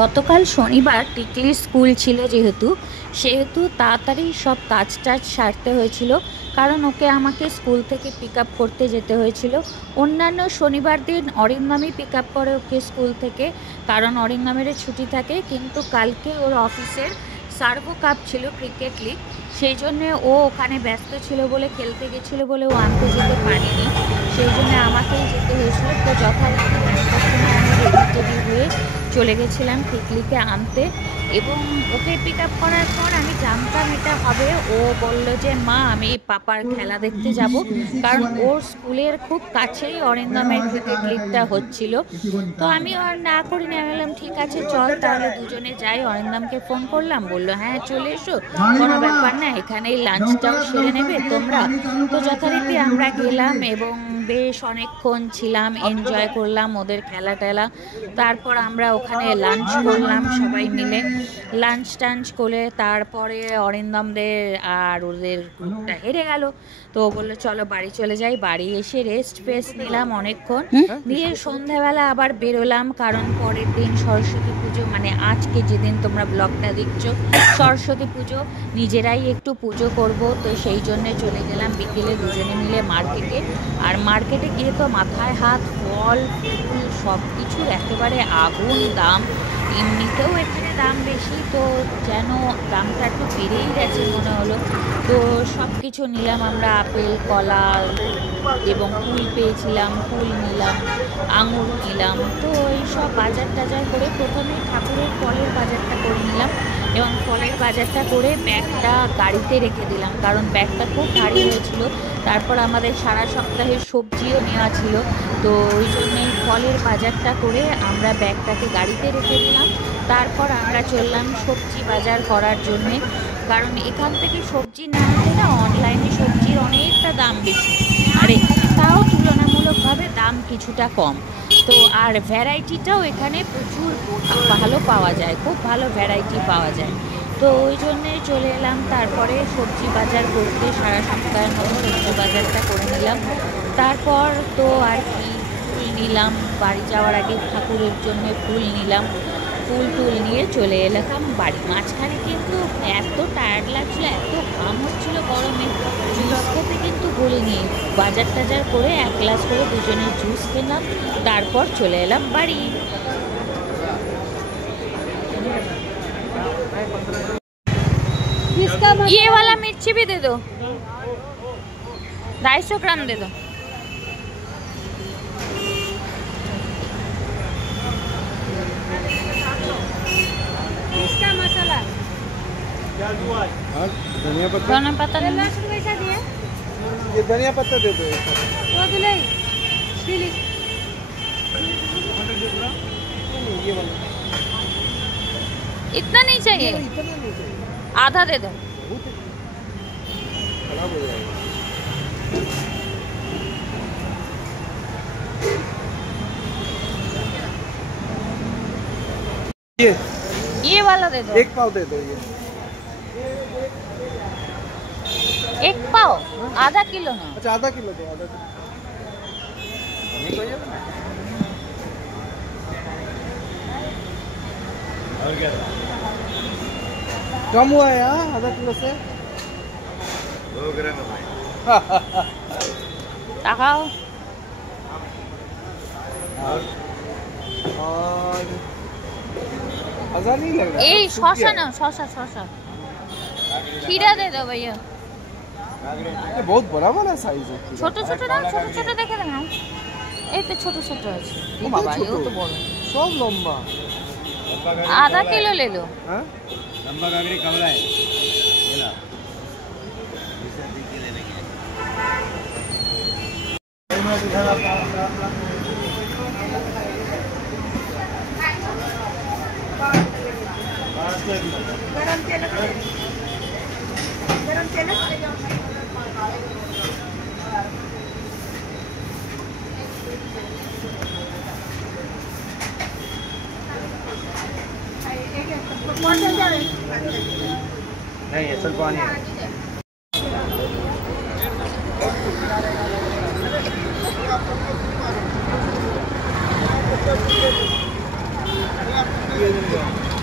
গতকাল শনিবার টিকলির স্কুল ছিল সেহেতু তাড়াতাড়ি সব কাজ টাজ সারতে হয়েছিল, কারণ ওকে আমাকে স্কুল থেকে পিক আপ করতে যেতে হয়েছিল। অন্যান্য শনিবার দিন অরিন্দমই পিক আপ করে ওকে স্কুল থেকে, কারণ অরিন্দমের ছুটি থাকে। কিন্তু কালকে ওর অফিসের সার্ভো কাপ ছিল, ক্রিকেট লিগ, সেই জন্যে ও ওখানে ব্যস্ত ছিল বলে, খেলতে গেছিলো বলে ও আনতে যেতে পারেনি। সেই জন্যে আমাকেই যেতে হয়েছিল। তো যথারীতি আমি রেডি হয়ে চলে গেছিলাম টিকলিকে আনতে, এবং ওকে পিক আপ করার পর আমি জানতাম এটা হবে। ও বলল যে মা আমি পাপার খেলা দেখতে যাব, কারণ ওর স্কুলের খুব কাছেই অরিন্দমের ক্রিকেট লিগটা হচ্ছিল। তো আমি আর না করিনি, আমি বললাম ঠিক আছে চল তাহলে দুজনে যাই। অরিন্দমকে ফোন করলাম, বললো হ্যাঁ চলে এসো, কোনো ব্যাপার না, এখানেই লাঞ্চটাও সেরে নেবে তোমরা। তো যথারীতি আমরা গেলাম এবং বেশ অনেকক্ষণ ছিলাম, এনজয় করলাম ওদের খেলা টেলা। তারপর আমরা ওখানে লাঞ্চ করলাম সবাই মিলে। লাঞ্চ টাঞ্চ করে তারপরে অরিন্দমদের আর ওদের গ্রুপটা হেরে গেল। তো বললো চলো বাড়ি চলে যাই। বাড়ি এসে রেস্ট ফেস্ট নিলাম অনেকক্ষণ, দিয়ে সন্ধ্যাবেলা আবার বেরোলাম, কারণ পরের দিন সরস্বতী পুজো, মানে আজকে যেদিন তোমরা ব্লগটা দেখছো সরস্বতী পুজো, নিজেরাই একটু পুজো করব। তো সেই জন্যে চলে গেলাম বিকেলে দুজনে মিলে মার্কেটে। আর মার্কেটে গিয়ে তো মাথায় হাত, ফল ফুল সব কিছুর একেবারে আগুন দাম। এমনিতেও এখানে দাম বেশি, তো যেন দামটা একটু বেড়েই গেছে মনে হলো। তো সব কিছু নিলাম আমরা, আপেল কলা এবং ফুল পেয়েছিলাম, ফুল নিলাম, আঙুর নিলাম। তো এই সব বাজার টাজার করে প্রথমে ঠাকুরের ফলের বাজারটা করে নিলাম, এবং ফলের বাজারটা করে ব্যাগটা গাড়িতে রেখে দিলাম, কারণ ব্যাগটা খুব ভারী হয়েছিল। তারপর আমাদের সারা সপ্তাহের সবজিও নেওয়া ছিল, তো ওই জন্যই ফলের বাজারটা করে আমরা ব্যাগটাকে গাড়িতে রেখে দিলাম। তারপর আমরা চললাম সবজি বাজার করার জন্যে, কারণ এখান থেকে সবজি না আনলে না অনলাইনে সবজির অনেকটা দাম বেশি, আর এখানে তাও তুলনামূলকভাবে দাম কিছুটা কম। তো আর ভ্যারাইটিটাও এখানে প্রচুর ভালো পাওয়া যায়, খুব ভালো ভ্যারাইটি পাওয়া যায়। তো ওই জন্যে চলে এলাম তারপরে সবজি বাজার করতে, সারা সপ্তাহের মতো সবজি বাজারটা করে নিলাম। তারপর তো আর কি ফুল নিলাম, বাড়ি যাওয়ার আগে ঠাকুরের জন্য ফুল নিলাম, ফুল টুল নিয়ে চলে এলাম বাড়ি। মাঝখানে কিন্তু এত টায়ার্ড লাগছিল, এত ঘাম হচ্ছিল গরমে, জুস খেতে কিন্তু ভুলিনি। বাজার টাজার করে এক গ্লাস করে দুজনের জুস খেলাম, তারপর চলে এলাম বাড়ি। ये वाला मिर्ची भी दे दो, 250 ग्राम दे दो। इसका मसाला धनिया पत्ता, धनिया पत्ता लहसुन कैसा दिया? ये धनिया पत्ता दे दो। ये वाला इतना नहीं चाहिए, आधा दे दो। खराब हो जाएगा। ये वाला दे दो, एक पाव दे दो। ये एक पाव, आधा किलो ना। अच्छा आधा किलो दो, आधा किलो। और क्या कम हुआ है यहाँ आधा किलो से 2 ग्राम है। ताकाओ और मजा नहीं लग रहा। ए शौसा ना, शौसा शौसा खीरा दे दो भैया। ये बहुत बड़ा वाला साइज है। ছোট ছোট না, ছোট ছোট দেখে না, এই তো ছোট ছোট আছে। ও বাবা এও তো বড়, সব লম্বা। आधा किलो ले लो। हाँ लंबा काकड़ी कमला है ये ला। गरम तेल नहीं असल पानी है। দিয়ে দেন